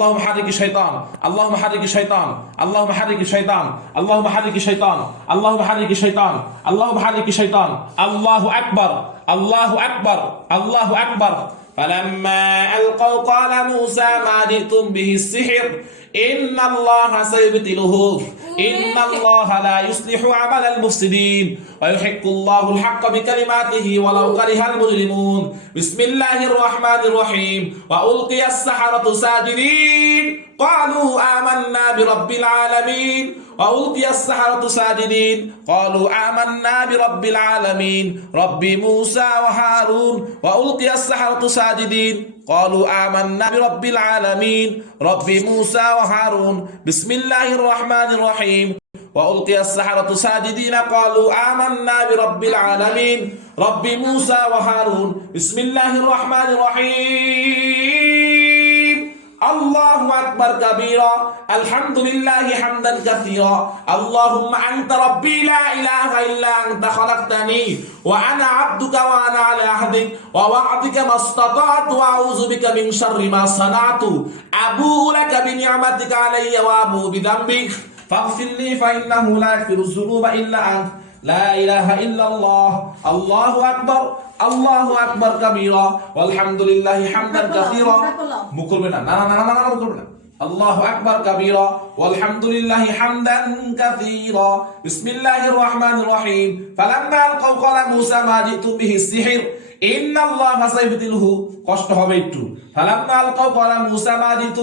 اللهم حرك الشيطان. اللهم حرك الشيطان. اللهم حرك الشيطان. اللهم حرك الشيطان. اللهم حرك الشيطان. اللهم حرك الشيطان. الله أكبر. الله أكبر. الله أكبر. فلما ألقوا قال موسى ما جئتم به السحر. ইন্নাল্লাহা সাইয়ুবতিলুহু ان الله لا يصلح عمل المفسدين. ويحق الله الحق بكلماته ولو كره المجرمون. بسم الله الرحمن الرحيم. والقي السحره ساجدين. قالوا آمنا برب العالمين. وألقي السحرة ساجدين. قالوا آمنا برب العالمين. رب موسى وهارون. وألقي السحرة ساجدين. قالوا آمنا برب العالمين. رب موسى وهارون بسم الله الرحمن الرحيم وألقي السحرة ساجدين قالوا آمنا برب العالمين رب موسى وهارون بسم الله الرحمن الرحيم আল্লাহু আকবার কাবীরা, আলহামদুলিল্লাহি হামদান কাসীরা। আল্লাহুম্মা আনতা রাব্বি লা ইলাহা ইল্লা আনতা খালাকতানি, ওয়া আনা আবদুকা ওয়া আনা আলা আহদিক, ওয়া ওয়া'দিকা মাসতাতা'তু, ওয়া আউযু বিকা মিন শাররি মা সানাতু। আবুউ লাকা বিনি'মাতিকা আলাইয়া ওয়া আবুউ বিদামবিক। ফাগফিরলি, ফাইন্নাহু লা ইয়াগফিরু যুনুবা ইল্লা আনতা। কষ্ট হবে একটু। ফালাম্মা আলকাউ ক্বালা মুসা মা জিতু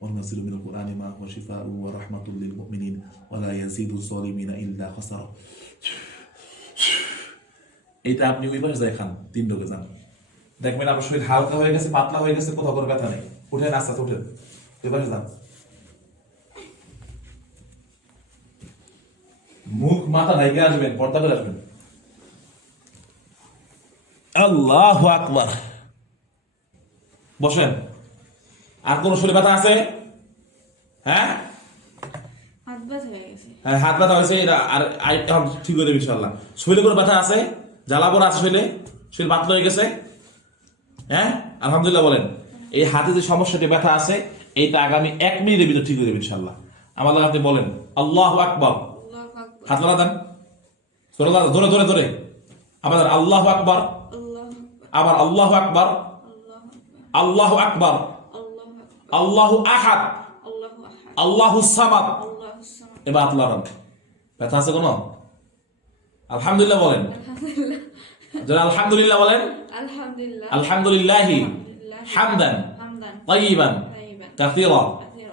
وننزل من القرآن ما هو شفاء ورحمة للمؤمنين ولا يزيد الظالمين إلا خسارة এটা আপনি ওই পাশে যাই খান তিন লোকে যান দেখবেন আপনার শরীর হালকা হয়ে গেছে পাতলা হয়ে গেছে কোথাও কোনো ব্যথা নেই উঠেন আস্তে আস্তে উঠেন ওই পাশে যান মুখ মাথা ঢাইকে আসবেন পর্দা করে আসবেন আল্লাহ আকবার বসেন আর কোন শরীর ব্যথা আছে? হ্যাঁ? হাত ব্যথা হয়ে গেছে। হ্যাঁ হাত ব্যথা হয়েছে আর এখন ঠিক হয়ে যাবে ইনশাল্লাহ শরীরে কোনো ব্যথা আছে? জ্বালা পড়া আছে শরীরে? শরীর পাতলা হয়ে গেছে? হ্যাঁ? আলহামদুলিল্লাহ বলেন। এই হাতে যে সমস্যাটি ব্যথা আছে এইটা আগামী এক মিনিটের ভিতরে ঠিক হয়ে যাবে ইনশাল্লাহ আমার লাগে আপনি বলেন আল্লাহ আকবর। হাত লাগা দেন ধরে ধরে ধরে ধরে। আবার আল্লাহ আকবর। আবার আল্লাহ আকবর। আল্লাহ আকবার। আল্লাহু আহাদ। আল্লাহু সামাদ। এবার আপনার ব্যথা আছে কোনো? আলহামদুলিল্লাহ বলেন। যারা আলহামদুলিল্লাহ বলেন। আলহামদুলিল্লাহি। হামদান। তাইয়িবান। কাসীরা।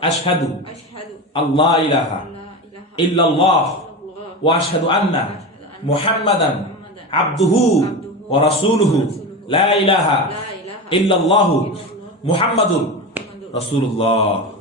আশহাদু। আল্লাহ ইলাহা ইল্লাল্লাহ। ওয়া আশহাদু আন্না মুহাম্মাদান আবদুহু ওয়া রাসূলুহু। লা ইলাহা ইল্লাল্লাহু মুহাম্মাদুর رسول الله.